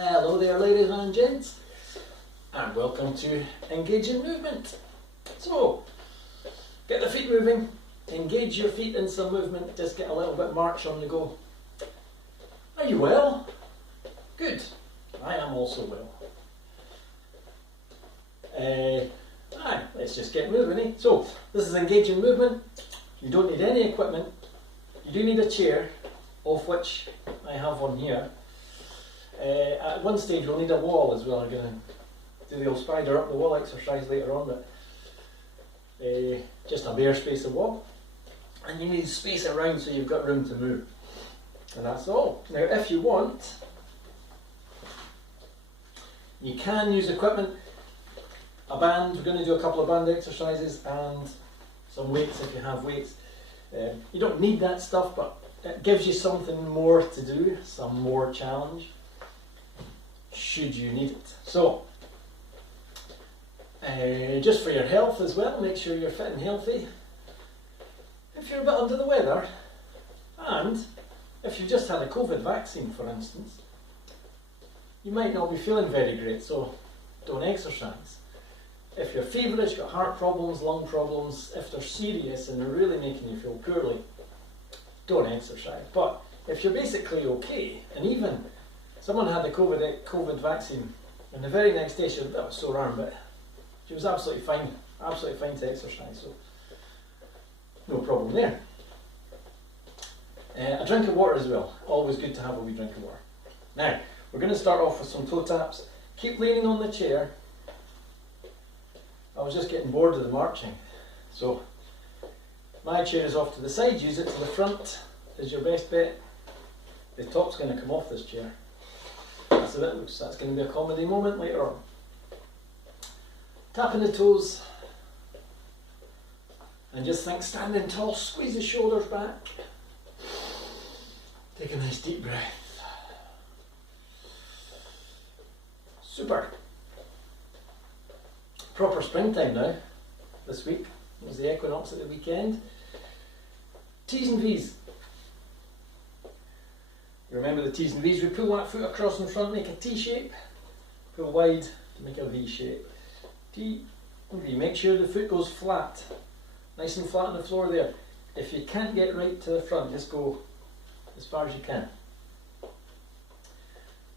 Hello there, ladies and gents, and welcome to Engaging Movement. So, get the feet moving, engage your feet in some movement, just get a little bit march on the go. Are you well? Good. I am also well. Let's just get moving, eh? So, this is Engaging Movement. You don't need any equipment. You do need a chair, of which I have one here. At one stage we'll need a wall as well. I'm going to do the old spider up the wall exercise later on, but just a bare space of wall. And you need space around so you've got room to move. And that's all. Now if you want, you can use equipment. A band, we're going to do a couple of band exercises and some weights if you have weights. You don't need that stuff, but it gives you something more to do, some more challenge, should you need it. So, just for your health as well, make sure you're fit and healthy. If you're a bit under the weather, and if you've just had a COVID vaccine, for instance, you might not be feeling very great, so don't exercise. If you're feverish, got heart problems, lung problems, if they're serious and they're really making you feel poorly, don't exercise. But if you're basically okay, and even someone had the COVID vaccine, and the very next day she had a bit of a sore arm, but she was absolutely fine to exercise, so no problem there. A drink of water as well, always good to have a wee drink of water. Now, we're going to start off with some toe taps. Keep leaning on the chair. I was just getting bored of the marching, so my chair is off to the side, use it to the front is your best bet. The top's going to come off this chair. That's how it looks. That's going to be a comedy moment later on. Tapping the toes, and just think standing tall, squeeze the shoulders back. Take a nice deep breath. Super. Proper springtime now, this week. It was the equinox at the weekend. T's and V's. You remember the T's and V's? We pull that foot across in front, make a T shape. Pull wide to make a V shape. T and V. Make sure the foot goes flat. Nice and flat on the floor there. If you can't get right to the front, just go as far as you can.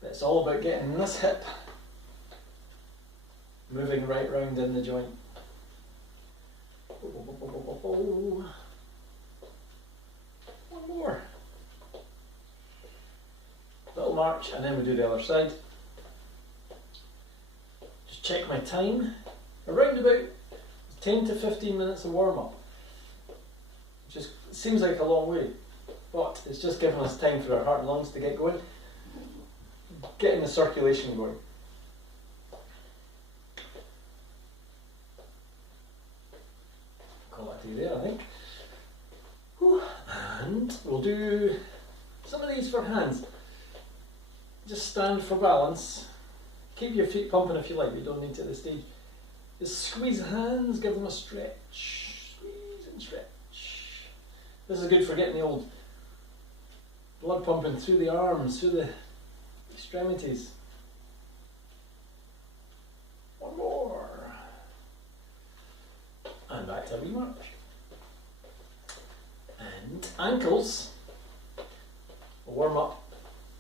It's all about getting this hip moving right round in the joint. One more. Little march, and then we do the other side. Just check my time. Around about 10 to 15 minutes of warm up. Just seems like a long way, but it's just giving us time for our heart and lungs to get going, getting the circulation going. Call that there, I think. And we'll do some of these for hands. Just stand for balance. Keep your feet pumping if you like, but you don't need to at this stage. Just squeeze hands, give them a stretch. Squeeze and stretch. This is good for getting the old blood pumping through the arms, through the extremities. One more. And back to a wee march. And ankles. A warm up,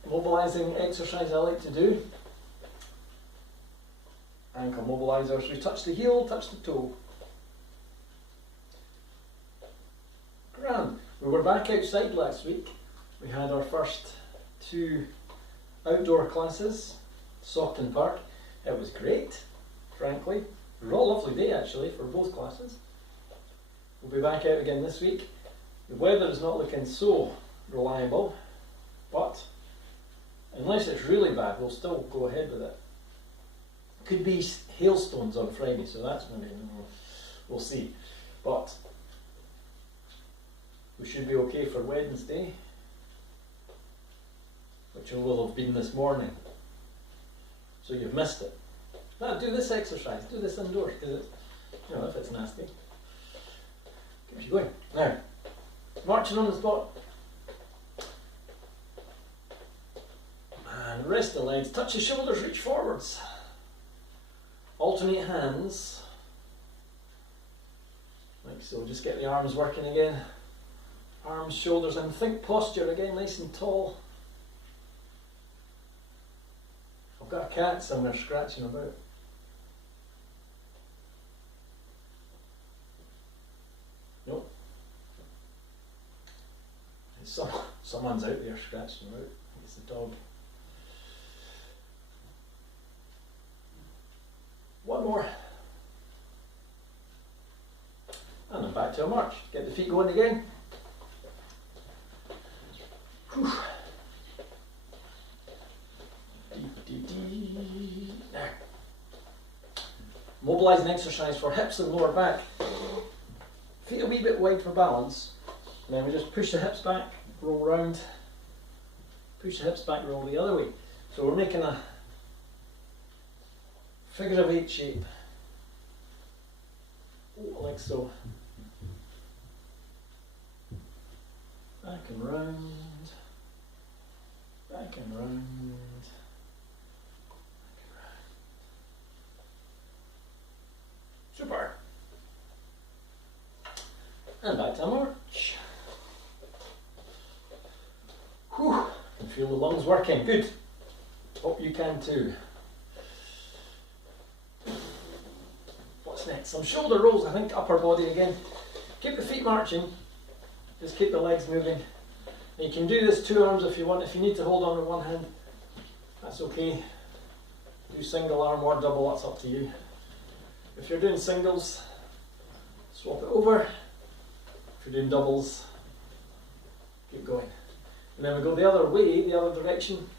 mobilising exercise I like to do. Ankle mobilisers. We touch the heel, touch the toe. Grand. We were back outside last week. We had our first 2 outdoor classes, Saughton Park. It was great, frankly. It was a lovely day actually for both classes. We'll be back out again this week. The weather is not looking so reliable, but unless it's really bad, we'll still go ahead with it. Could be hailstones on Friday, so that's maybe, we'll see. But we should be okay for Wednesday, which will have been this morning. So you've missed it. Now do this exercise, do this indoors, because it's, if it's nasty, keeps you going. Now, marching on the spot. And rest the legs, touch the shoulders, reach forwards. Alternate hands. Like so, just get the arms working again. Arms, shoulders, and think posture again, nice and tall. I've got a cat somewhere scratching about. Nope. Someone's out there scratching about. It's the dog. One more. And then back to a march. Get the feet going again. Whew. Now, mobilising exercise for hips and lower back. Feet a wee bit wide for balance. And then we just push the hips back, roll round. Push the hips back, roll the other way. So we're making a figure of 8 shape. Like so. Back and round. Back and round. Super. And back to a march. Whew. I can feel the lungs working. Good. Hope you can too. What's next? Some shoulder rolls, I think, upper body again. Keep the feet marching. Just keep the legs moving. And you can do this 2 arms if you want. If you need to hold on with one hand, that's okay. Do single arm or double, that's up to you. If you're doing singles, swap it over. If you're doing doubles, keep going. And then we go the other way, the other direction.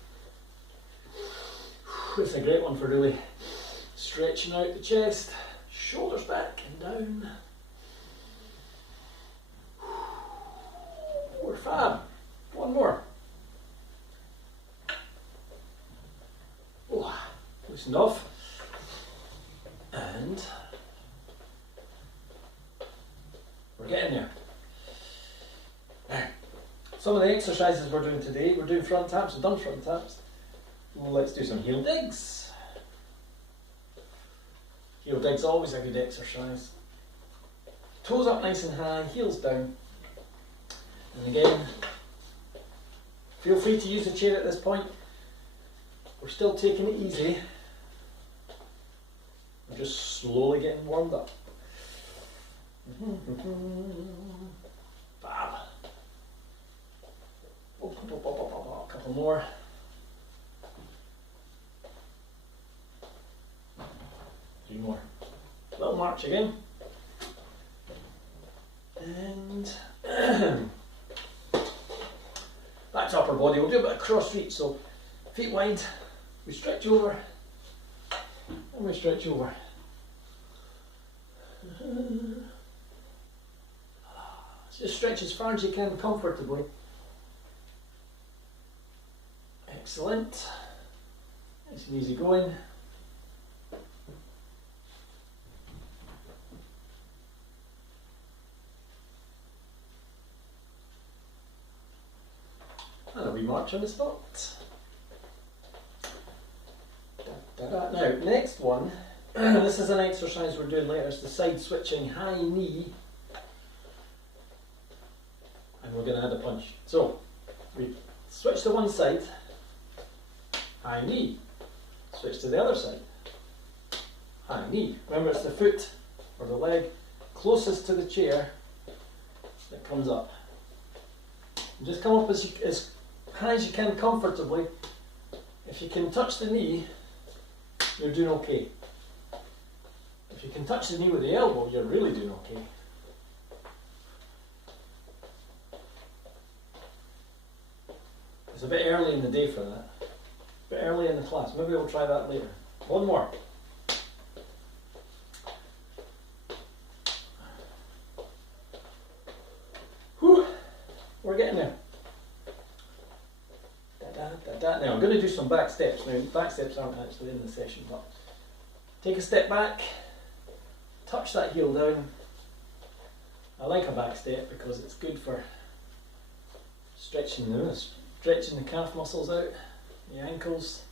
It's a great one for really stretching out the chest. Shoulders back and down. We're fab. One more. Oh, loosened off. And we're getting there. Now, some of the exercises we're doing today, we're doing front taps. We've done front taps. Let's do some heel digs. Heel digs, always a good exercise. Toes up nice and high, heels down. And again, feel free to use the chair at this point. We're still taking it easy. We're just slowly getting warmed up. Fab. A couple more. Three more. Little march again. And back to upper body. We'll do a bit of cross reach. So feet wide, we stretch over, and we stretch over. Just stretch as far as you can comfortably. Excellent. Nice and easy going. And a wee march on the spot. Now, next one, this is an exercise we're doing later, it's the side switching high knee. And we're going to add a punch. So, we switch to one side, high knee. Switch to the other side, high knee. Remember, it's the foot or the leg closest to the chair that comes up. And just come up as high as you can comfortably. If you can touch the knee, you're doing okay. If you can touch the knee with the elbow, you're really doing okay. It's a bit early in the day for that. A bit early in the class. Maybe we'll try that later. One more. Whew. We're getting there. Now I'm going to do some back steps. Now back steps aren't actually in the session, but take a step back, touch that heel down. I like a back step because it's good for stretching the calf muscles out, the ankles.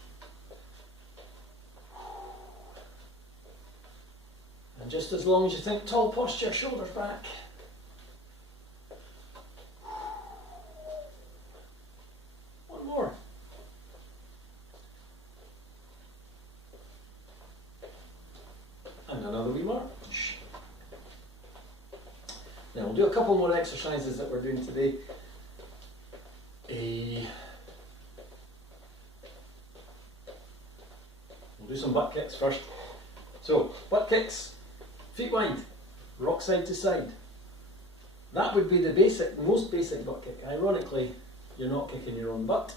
And just as long as you think tall posture, shoulders back. One more. And another wee march. Now we'll do a couple more exercises that we're doing today. We'll do some butt kicks first. So, butt kicks, feet wide, rock side to side. That would be the most basic butt kick. Ironically, you're not kicking your own butt.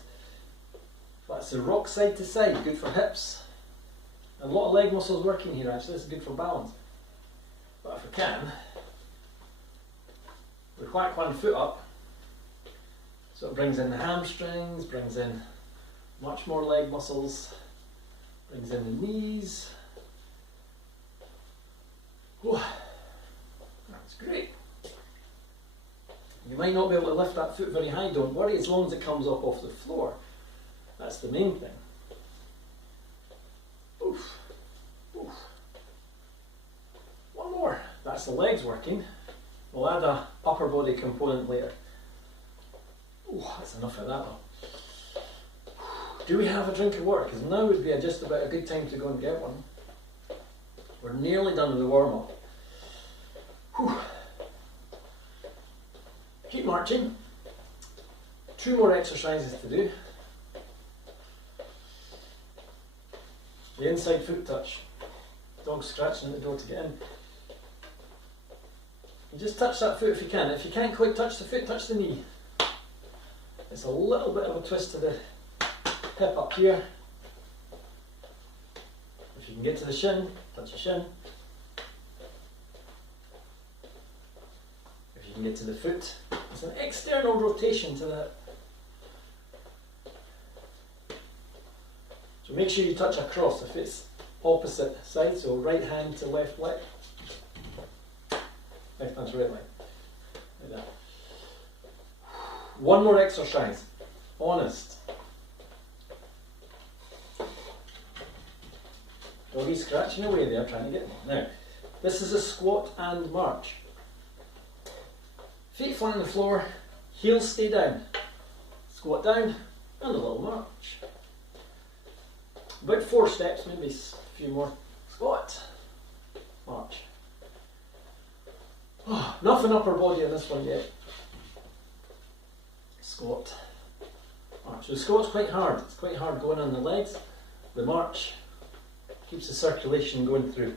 But it's a rock side to side, good for hips. And a lot of leg muscles working here actually, this is good for balance. But if we can, we whack one foot up, so it brings in the hamstrings, brings in much more leg muscles, brings in the knees. Whew. That's great. You might not be able to lift that foot very high, don't worry, as long as it comes up off the floor. That's the main thing. Oof. Oof. One more. That's the legs working. We'll add a upper body component later. Oh, that's enough of that though. Do we have a drink of water? Because now would be just about a good time to go and get one. We're nearly done with the warm-up. Keep marching. 2 more exercises to do. The inside foot touch. Dog scratching at the door to get in. You just touch that foot if you can. If you can't quite touch the foot, touch the knee. It's a little bit of a twist to the hip up here. If you can get to the shin, touch your shin. If you can get to the foot, it's an external rotation to that. So make sure you touch across if it's opposite side, so right hand to left leg. Left hand to right leg. Like that. One more exercise. Honest. Doggy's scratching away there trying to get me. Now, this is a squat and march. Feet flat on the floor, heels stay down. Squat down and a little march. About 4 steps, maybe a few more. Squat, march. Oh, nothing upper body on this one yet. Squat, march. The squat's quite hard. It's quite hard going on the legs. The march keeps the circulation going through.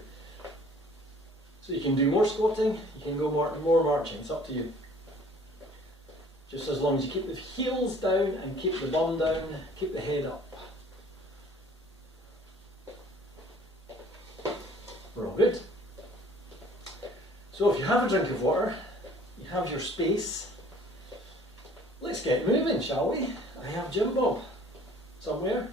So you can do more squatting, you can go more marching. It's up to you. Just as long as you keep the heels down and keep the bum down, keep the head up. We're all good. So if you have a drink of water, you have your space, let's get moving, shall we? I have Jim Bob somewhere,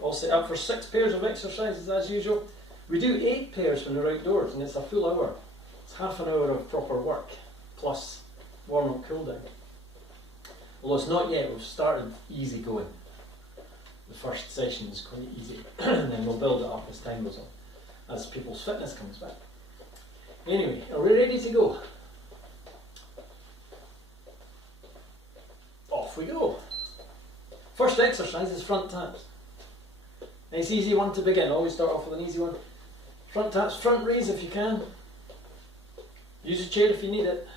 all set up for 6 pairs of exercises as usual. We do 8 pairs when we're outdoors and it's a full hour. It's half an hour of proper work, plus warm-up cool down. Although it's not yet, we've started easy going. The first session is quite easy, and then we'll build it up as time goes on, as people's fitness comes back. Anyway, are we ready to go? Off we go. First exercise is front taps. Nice easy one to begin, always start off with an easy one. Front taps, front raise if you can. Use a chair if you need it.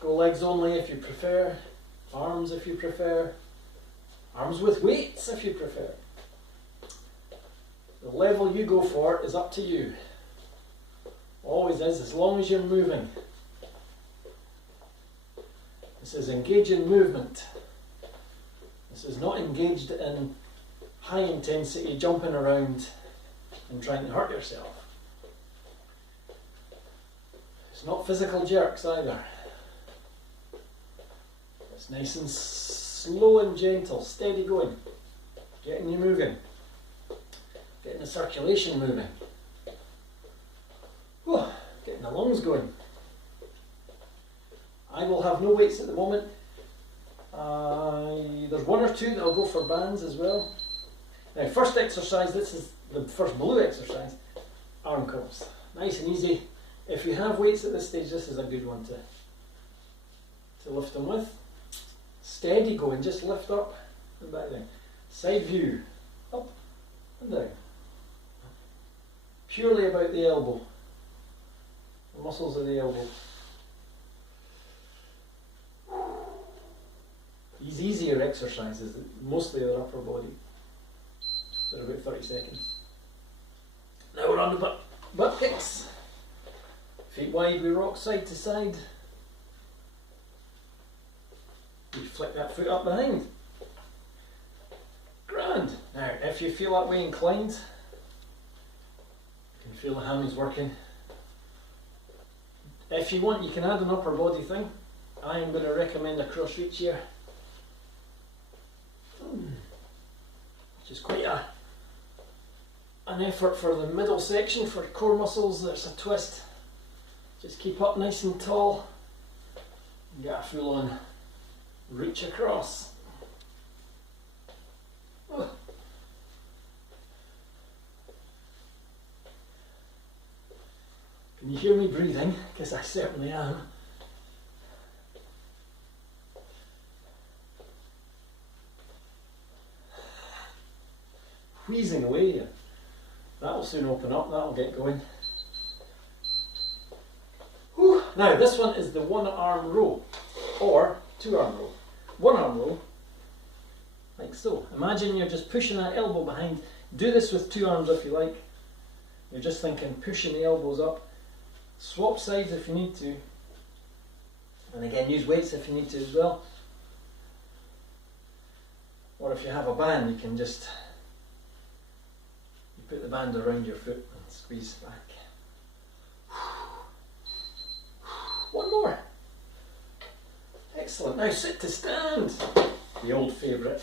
Go legs only if you prefer. Arms if you prefer. Arms with weights if you prefer. The level you go for is up to you. Always is, as long as you're moving. This is engaging movement. This is not engaged in high intensity jumping around and trying to hurt yourself. It's not physical jerks either. It's nice and slow and gentle, steady going. Getting you moving. Getting the circulation moving. Whew, getting the lungs going. I will have no weights at the moment. There's one or two that I'll go for bands as well. Now, first exercise, this is the first blue exercise, arm curls. Nice and easy. If you have weights at this stage, this is a good one to lift them with. Steady going, just lift up and back down. Side view, up and down. Purely about the elbow, the muscles of the elbow. These easier exercises, mostly the upper body. They're about 30 seconds. Now we're on the butt kicks. Feet wide, we rock side to side. You flick that foot up behind. Grand. Now, if you feel that way inclined, you can feel the hands working. If you want, you can add an upper body thing. I am going to recommend a cross reach here. Which is quite an effort for the middle section, for core muscles. There's a twist. Just keep up nice and tall and get a full on reach across. Oh. Can you hear me breathing? Because I certainly am. Wheezing away here. That'll soon open up, that'll get going. Whew. Now this one is the one arm row, or two arm row. One arm row, like so. Imagine you're just pushing that elbow behind. Do this with two arms if you like. You're just thinking pushing the elbows up. Swap sides if you need to. And again, use weights if you need to as well. Or if you have a band, you can just put the band around your foot and squeeze back. One more. Excellent. Now sit to stand. The old favourite.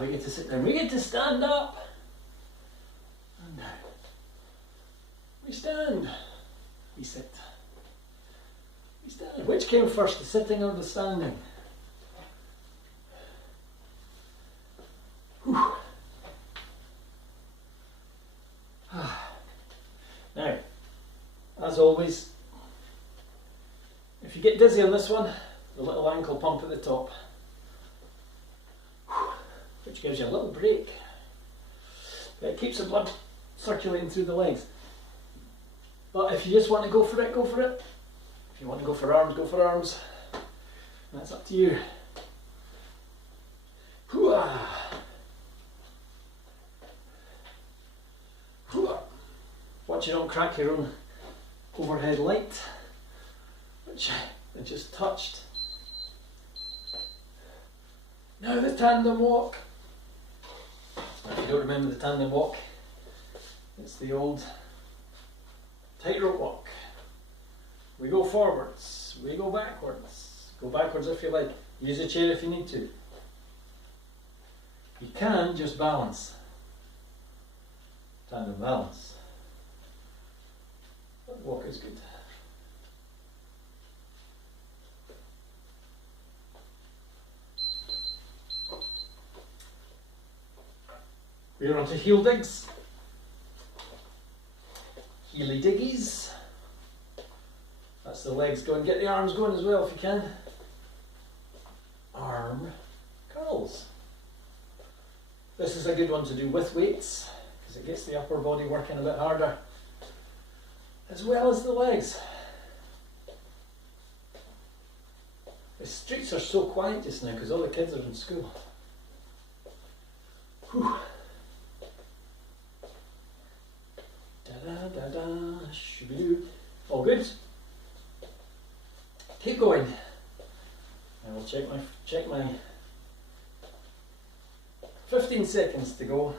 We get to sit down. We get to stand up. And down. We stand. We sit. We stand. Which came first, the sitting or the standing? Whew. Now, as always, if you get dizzy on this one, the little ankle pump at the top, which gives you a little break. It keeps the blood circulating through the legs. But if you just want to go for it, go for it. If you want to go for arms, go for arms. That's up to you. Hooah! Hooah! Watch you don't crack your own overhead light, which I just touched. Now the tandem walk. If you don't remember the tandem walk, it's the old tightrope walk. We go forwards, we go backwards if you like. Use a chair if you need to. You can just balance. Tandem balance. But walk is good. We're on to heel digs. Heely diggies. That's the legs going. Get the arms going as well if you can. Arm curls. This is a good one to do with weights because it gets the upper body working a bit harder as well as the legs. The streets are so quiet just now because all the kids are in school. Whew. Da-da-da-da, shoo-doo. All good. Keep going. I will check my 15 seconds to go.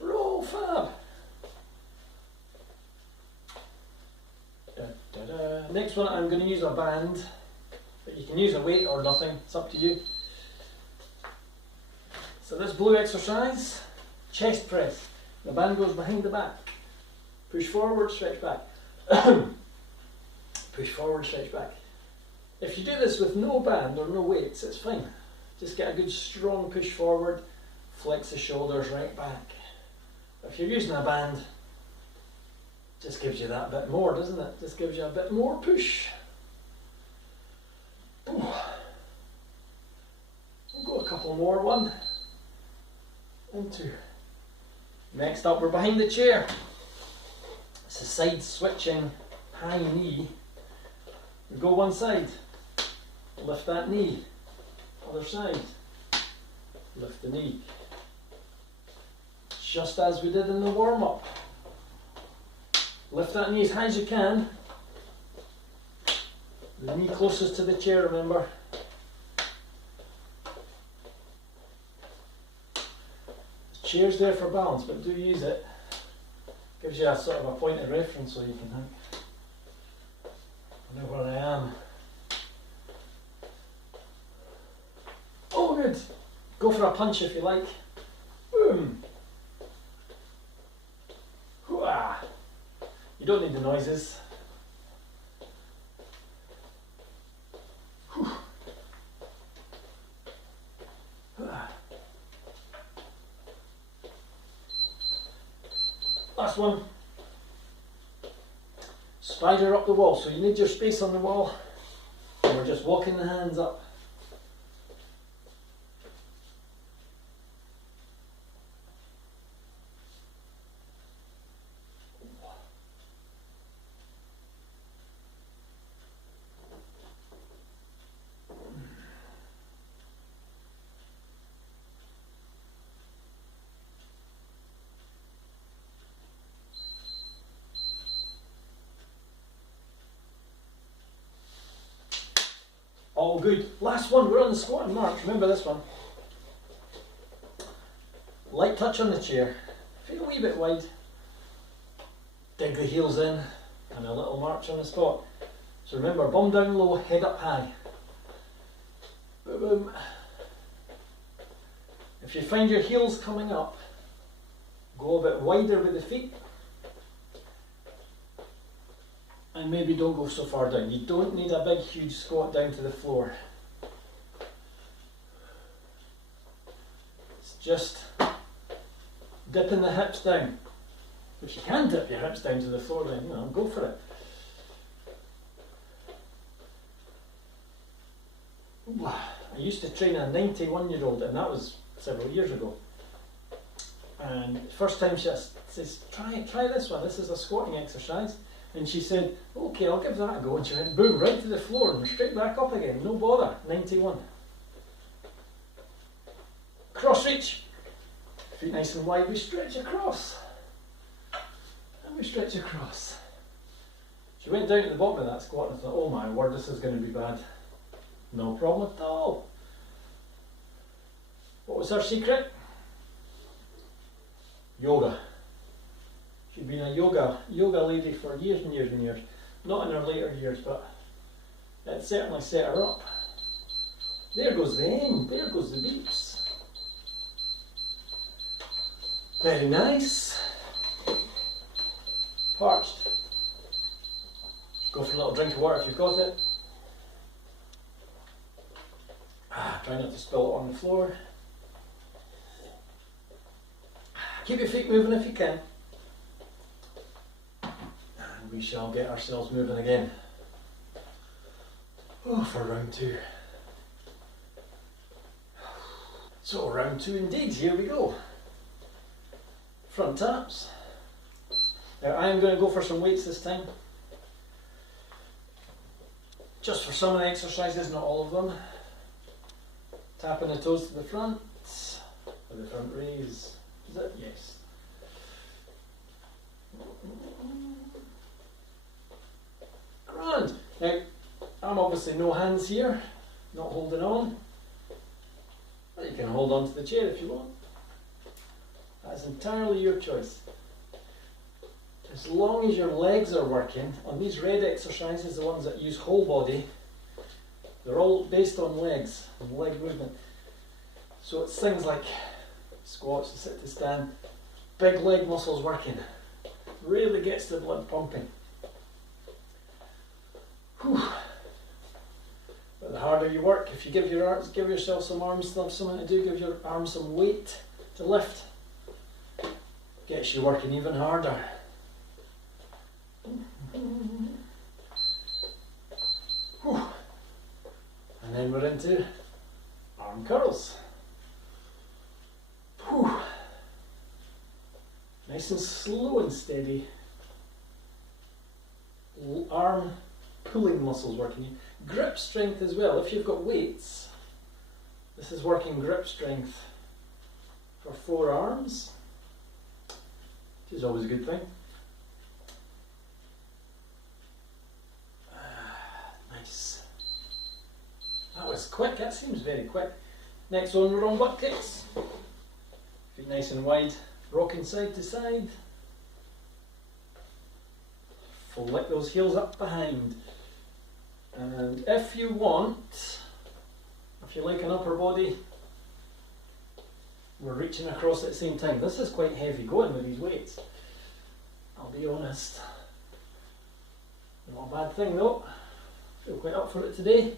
Roll fab. Da-da-da. Next one, I'm going to use a band, but you can use a weight or nothing. It's up to you. So this blue exercise, chest press. The band goes behind the back. Push forward, stretch back. Push forward, stretch back. If you do this with no band or no weights, it's fine. Just get a good strong push forward, flex the shoulders right back. If you're using a band, just gives you that bit more, doesn't it? Just gives you a bit more push. We'll go a couple more, 1 and 2. Next up, we're behind the chair. It's a side switching high knee. We go one side, lift that knee, other side, lift the knee. Just as we did in the warm-up. Lift that knee as high as you can. The knee closest to the chair, remember. The chair's there for balance, but do use it. Gives you a sort of a point of reference so you can think, I know where I am. Oh, good. Go for a punch if you like. Boom. Hooah. You don't need the noises. Whew. Hooah. Last one. Spider up the wall. So you need your space on the wall. And we're just walking the hands up. All good. Last one, we're on the squatting march. Remember this one. Light touch on the chair. Feet a wee bit wide. Dig the heels in. And a little march on the spot. So remember, bum down low, head up high. Boom, boom. If you find your heels coming up, go a bit wider with the feet. And maybe don't go so far down. You don't need a big huge squat down to the floor. It's just dipping the hips down. If you can dip your hips down to the floor, then go for it. I used to train a 91-year-old, and that was several years ago. And first time she says, try this one. This is a squatting exercise. And she said, okay, I'll give that a go. And she went boom, right to the floor and straight back up again. No bother. 91. Cross reach. Feet nice and wide. We stretch across. And we stretch across. She went down to the bottom of that squat and thought, oh my word, this is going to be bad. No problem at all. What was her secret? Yoga. She'd been a yoga lady for years and years and years. Not in her later years, but it certainly set her up. There goes the aim, there goes the beeps. Very nice. Parched. Go for a little drink of water if you've got it. Try not to spill it on the floor. Keep your feet moving if you can. We shall get ourselves moving again. Oh, for round 2. So round 2 indeed, here we go. Front taps. Now I am going to go for some weights this time. Just for some of the exercises, not all of them. Tapping the toes to the front. Or the front raise. Is it? Yes. Grand. Now, I'm obviously no hands here, not holding on. But you can hold on to the chair if you want. That's entirely your choice. As long as your legs are working, on these red exercises, the ones that use whole body, they're all based on legs and leg movement. So it's things like squats, to sit to stand, big leg muscles working. Really gets the blood pumping. Whew. But the harder you work, if you give yourself some arms, something to do, give your arms some weight to lift, gets you working even harder. Whew. And then we're into arm curls. Whew. Nice and slow and steady. Arm pulling muscles working. Grip strength as well. If you've got weights, this is working grip strength for forearms, which is always a good thing. Nice. That was quick. That seems very quick. Next one, we're on butt kicks. Feet nice and wide, rocking side to side. Flick those heels up behind. And if you want, if you like an upper body, we're reaching across at the same time. This is quite heavy going with these weights, I'll be honest. Not a bad thing though. Feel quite up for it today.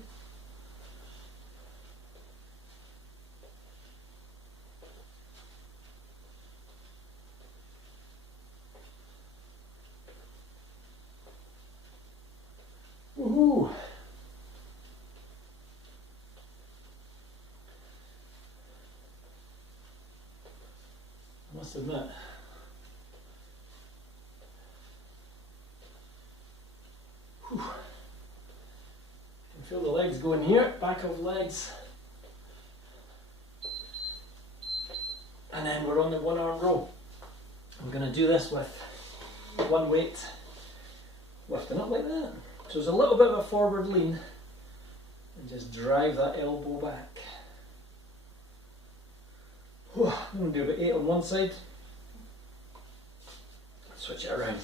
Woohoo! I must admit, whew. You can feel the legs going here, back of legs. And then we're on the one arm row. I'm going to do this with one weight, lifting up like that. So there's a little bit of a forward lean, and just drive that elbow back. I'm going to do about 8 on one side, switch it around.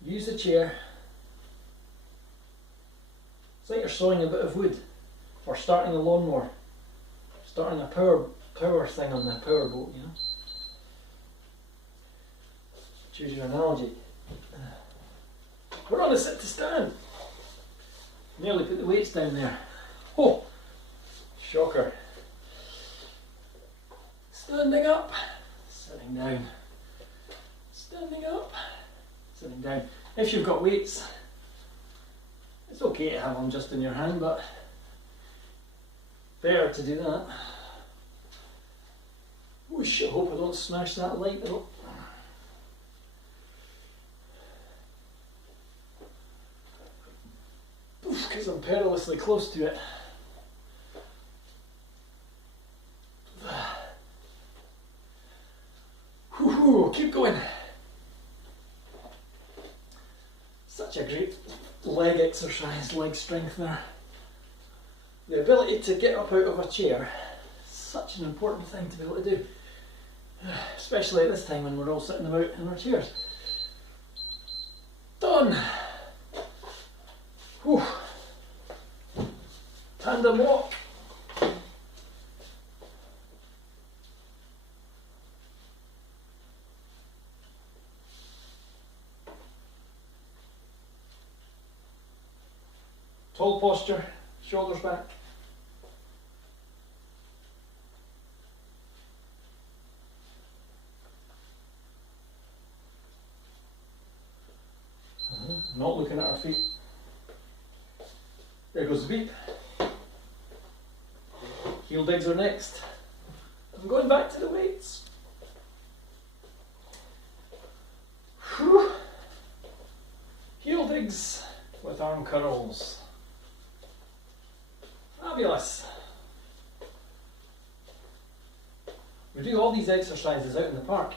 Use the chair. It's like you're sawing a bit of wood, or starting a lawnmower, starting a power thing on the power boat, you know. Choose your analogy. We're on a sit to stand. Nearly put the weights down there. Oh, shocker. Standing up, sitting down. Standing up, sitting down. If you've got weights, it's okay to have them just in your hand, but better to do that. Whoosh, I hope I don't smash that light though. Because I'm perilously close to it. Whew, keep going. Such a great leg exercise, leg strengthener. The ability to get up out of a chair is such an important thing to be able to do. Especially at this time when we're all sitting about in our chairs. Done. Whew. Tandem walk. Tall posture, shoulders back. Not looking at our feet. There goes the beat. Heel digs are next. I'm going back to the weights. Whew. Heel digs with arm curls. Fabulous. We do all these exercises out in the park.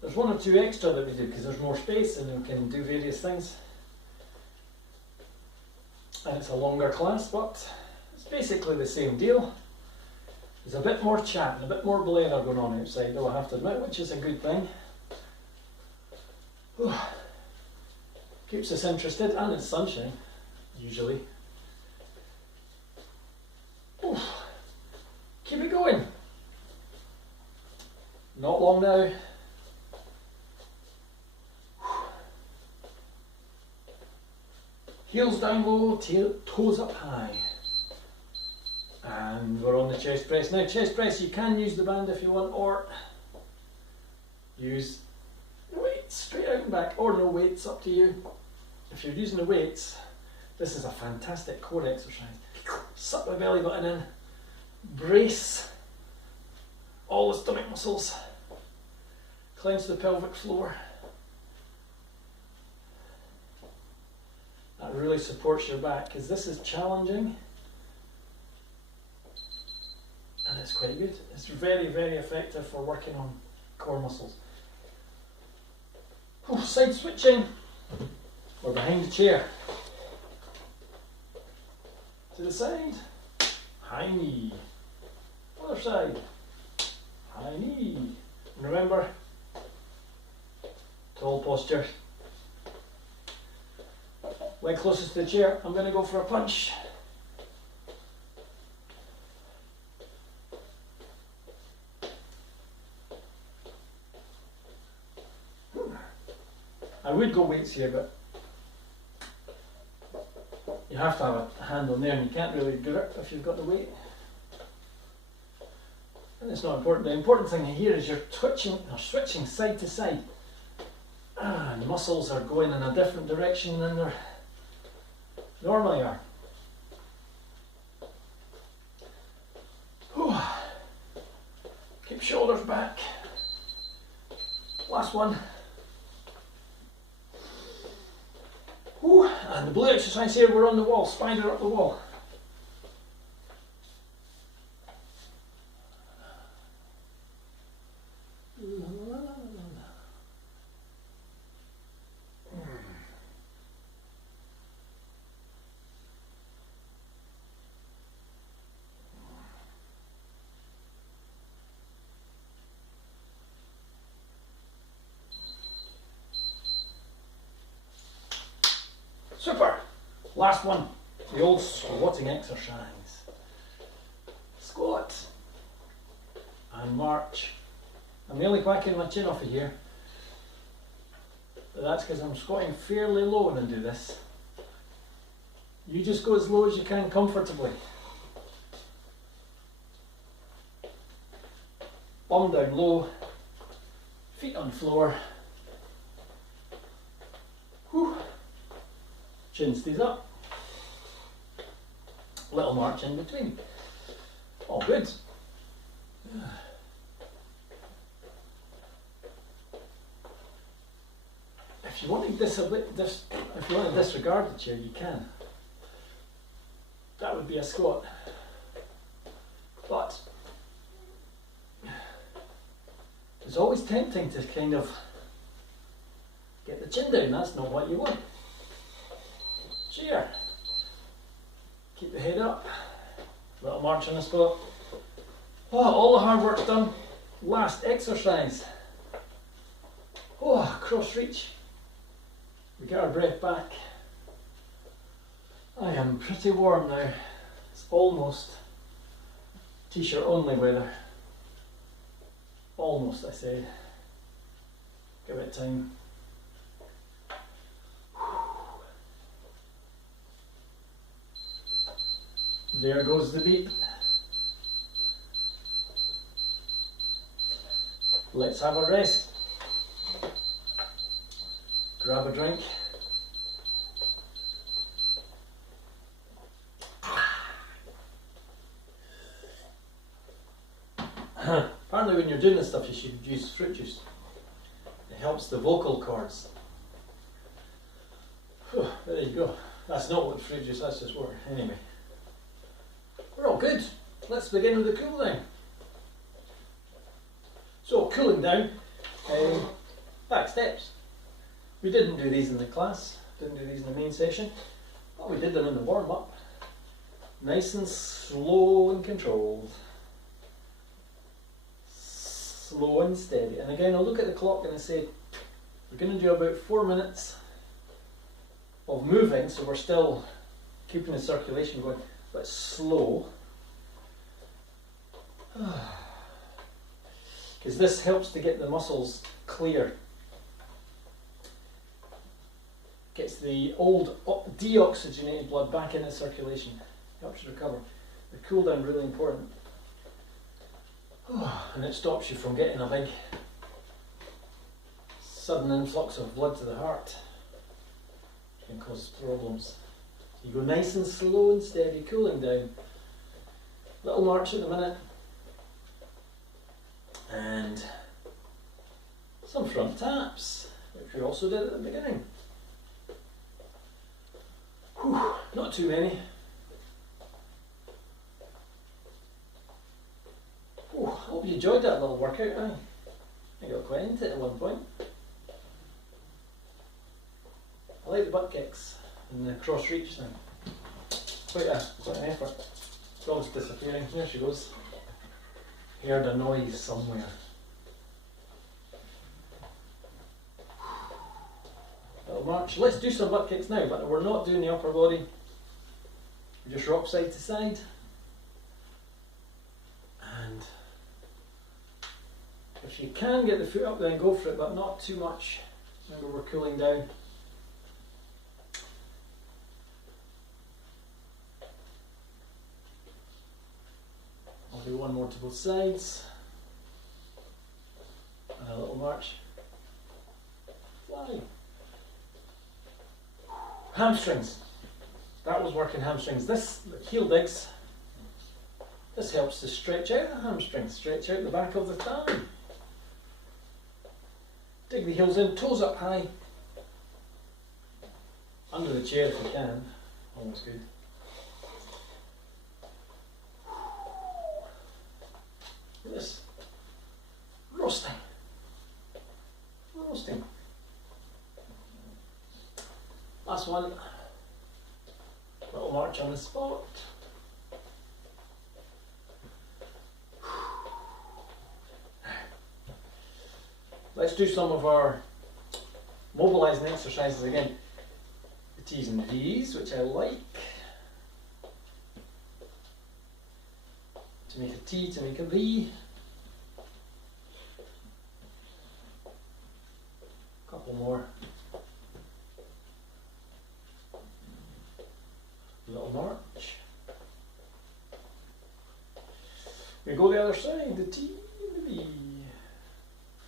There's one or two extra that we do because there's more space and we can do various things. And it's a longer class, but it's basically the same deal. There's a bit more chat and a bit more blather going on outside, though, I have to admit, which is a good thing. Keeps us interested, and it's sunshine, usually. Keep it going. Not long now. Heels down low, toes up high. And we're on the chest press. Now chest press, you can use the band if you want, or use the weights straight out and back, or no weights, up to you. If you're using the weights, this is a fantastic core exercise. Suck the belly button in, brace all the stomach muscles, clench the pelvic floor. That really supports your back, because this is challenging and it's quite good. It's very, very effective for working on core muscles. Side switching, or behind the chair. To the side, high knee. Other side, high knee. And remember, tall posture. Leg closest to the chair, I'm going to go for a punch. I would go weights here, but you have to have a hand on there and you can't really grip if you've got the weight. And it's not important. The important thing here is you're twitching or switching side to side. And the muscles are going in a different direction than they normally are. Keep shoulders back. Last one. And the blue exercise here, we're on the wall, spider up the wall. Super! Last one, the old squatting exercise. Squat and march. I'm nearly whacking my chin off of here, but that's because I'm squatting fairly low when I do this. You just go as low as you can comfortably. Bum down low, feet on floor. Chin stays up. Little march in between. All good. If you want to disregard the chair, you can. That would be a squat. But it's always tempting to kind of get the chin down. That's not what you want. Chair. Keep the head up. Little march on the spot. All the hard work's done. Last exercise. Cross reach. We get our breath back. I am pretty warm now. It's almost t-shirt only weather. Almost, I said. Give it time. There goes the beat. Let's have a rest. Grab a drink. Apparently when you're doing this stuff you should use fruit juice. It helps the vocal cords. There you go. That's not what fruit juice, that's just water. Anyway. We're all good. Let's begin with the cool down. So cooling down, back steps. We didn't do these in the class, didn't do these in the main session, but we did them in the warm up. Nice and slow and controlled. Slow and steady. And again, I'll look at the clock and I say, we're going to do about 4 minutes of moving, so we're still keeping the circulation going, but slow. Because this helps to get the muscles clear. gets the old deoxygenated blood back into circulation, helps you recover. The cool down really important. And it stops you from getting a big sudden influx of blood to the heart. It can cause problems. You go nice and slow and steady, cooling down. Little march at the minute. And some front taps, which we also did at the beginning. Whew, not too many. Oh, I hope you enjoyed that little workout. I got quite into it at one point. I like the butt kicks and the cross reach thing. Quite an effort. Dog's disappearing. There she goes. Heard a noise somewhere. Little march. Let's do some butt kicks now, but we're not doing the upper body. We just rock side to side. And if you can get the foot up, then go for it, but not too much. Remember, we're cooling down. I'll do one more to both sides. And a little march. Fly. Hamstrings. That was working hamstrings. This heel digs. This helps to stretch out the hamstrings, stretch out the back of the thigh. Dig the heels in, toes up high. Under the chair if you can. Almost good. This. Roasting. Roasting. Last one. Little march on the spot. Let's do some of our mobilising exercises again. The T's and V's, which I like. To make a T, to make a V. Couple more. Little march. We go the other side, the T and the V.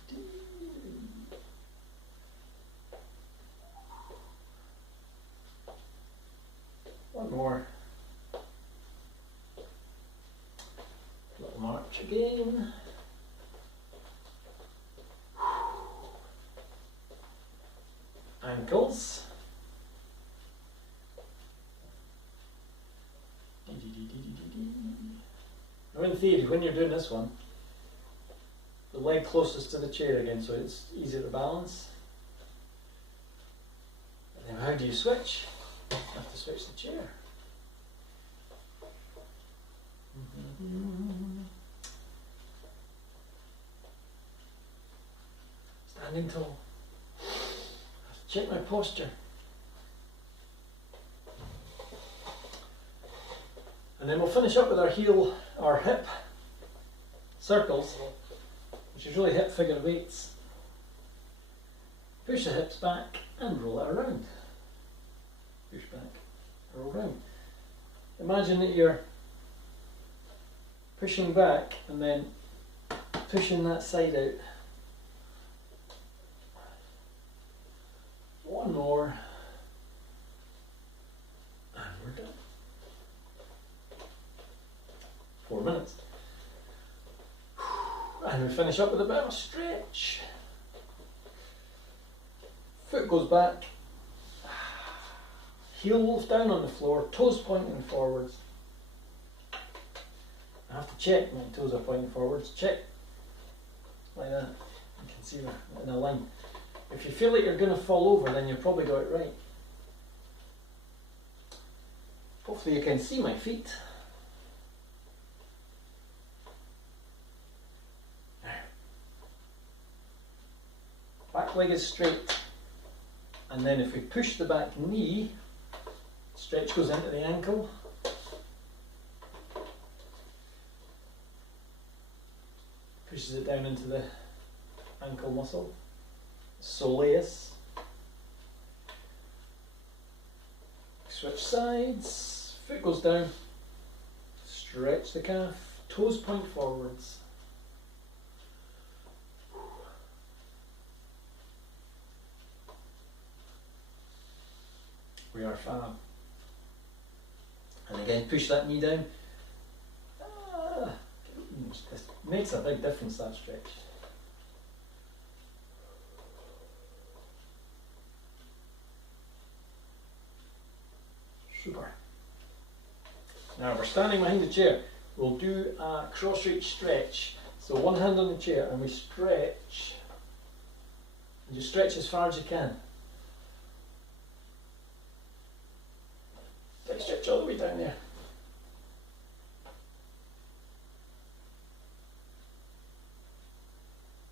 T and the V. One more. Little march again. Ankles. Now in theory, when you're doing this one, the leg closest to the chair again, so it's easier to balance. And then how do you switch? You have to switch the chair. Standing tall. Have to check my posture. And then we'll finish up with our hip circles, which is really hip figure of eights. Push the hips back and roll it around. Push back, roll around. Imagine that you're pushing back and then pushing that side out. One more. And we're done. 4 minutes. And we finish up with a bit of a stretch. Foot goes back. Heels down on the floor, toes pointing forwards. I have to check my toes are pointing forwards. Check. Like that. You can see them in a line. If you feel like you're going to fall over, then you've probably got it right. Hopefully you can see my feet. Back leg is straight. And then if we push the back knee, stretch goes into the ankle. Pushes it down into the ankle muscle. Soleus. Switch sides, foot goes down, stretch the calf, toes point forwards. We are fab. And again, push that knee down. This makes a big difference, that stretch. Super. Now we're standing behind the chair. We'll do a cross reach stretch. So one hand on the chair and we stretch. And you stretch as far as you can. Take stretch all the way down there.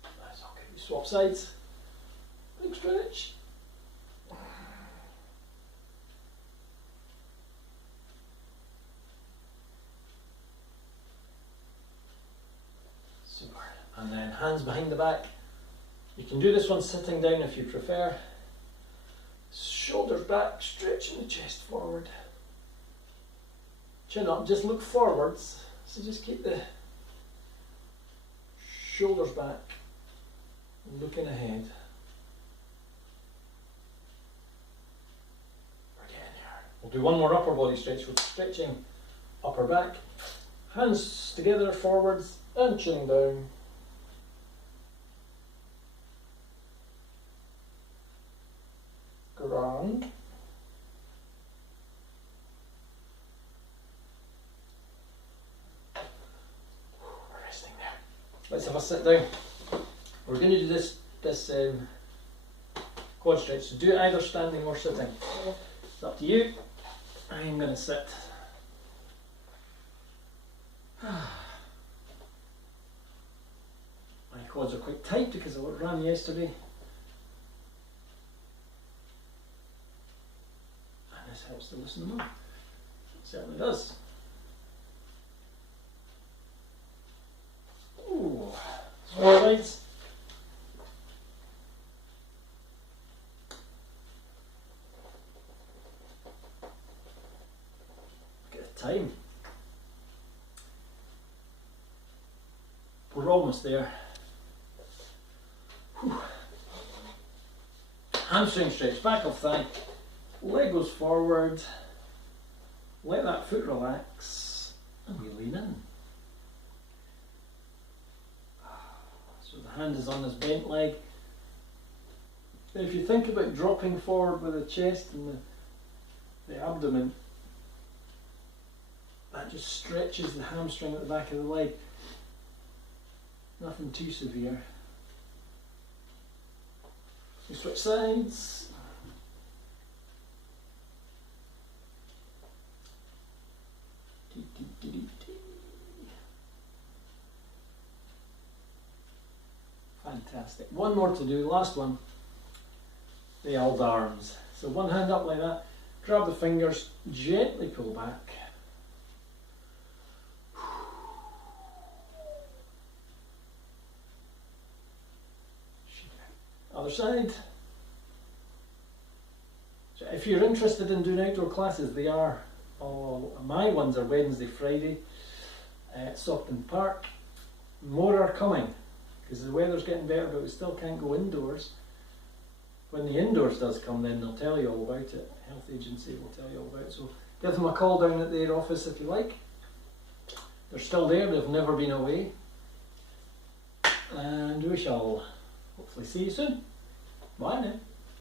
That's okay. We swap sides. Big stretch. Super. And then hands behind the back. You can do this one sitting down if you prefer. Shoulders back, stretching the chest forward. Chin up, just look forwards. So just keep the shoulders back, looking ahead. Again here. We'll do one more upper body stretch. We're stretching upper back. Hands together forwards and chin down. Ground. We're resting there. Let's have a sit down. We're going to do this quad stretch. So do it either standing or sitting. It's up to you. I'm going to sit. My quads are quite tight because I ran yesterday. And this helps to loosen them up. It certainly does. Ooh, sword lights. Look at the time. We're almost there. Whew. Hamstring stretch, back of thigh, leg goes forward, let that foot relax, and we lean in. So the hand is on this bent leg. If you think about dropping forward with the chest and the abdomen, that just stretches the hamstring at the back of the leg. Nothing too severe. We switch sides. Fantastic. One more to do, last one. The old arms. So one hand up like that, grab the fingers, gently pull back. Other side. So if you're interested in doing outdoor classes, they are all, my ones are Wednesday, Friday at Saughton Park. More are coming because the weather's getting better, but we still can't go indoors. When the indoors does come, then they'll tell you all about it. Health agency will tell you all about it. So give them a call down at their office if you like. They're still there, they've never been away. And we shall hopefully see you soon. Bye now.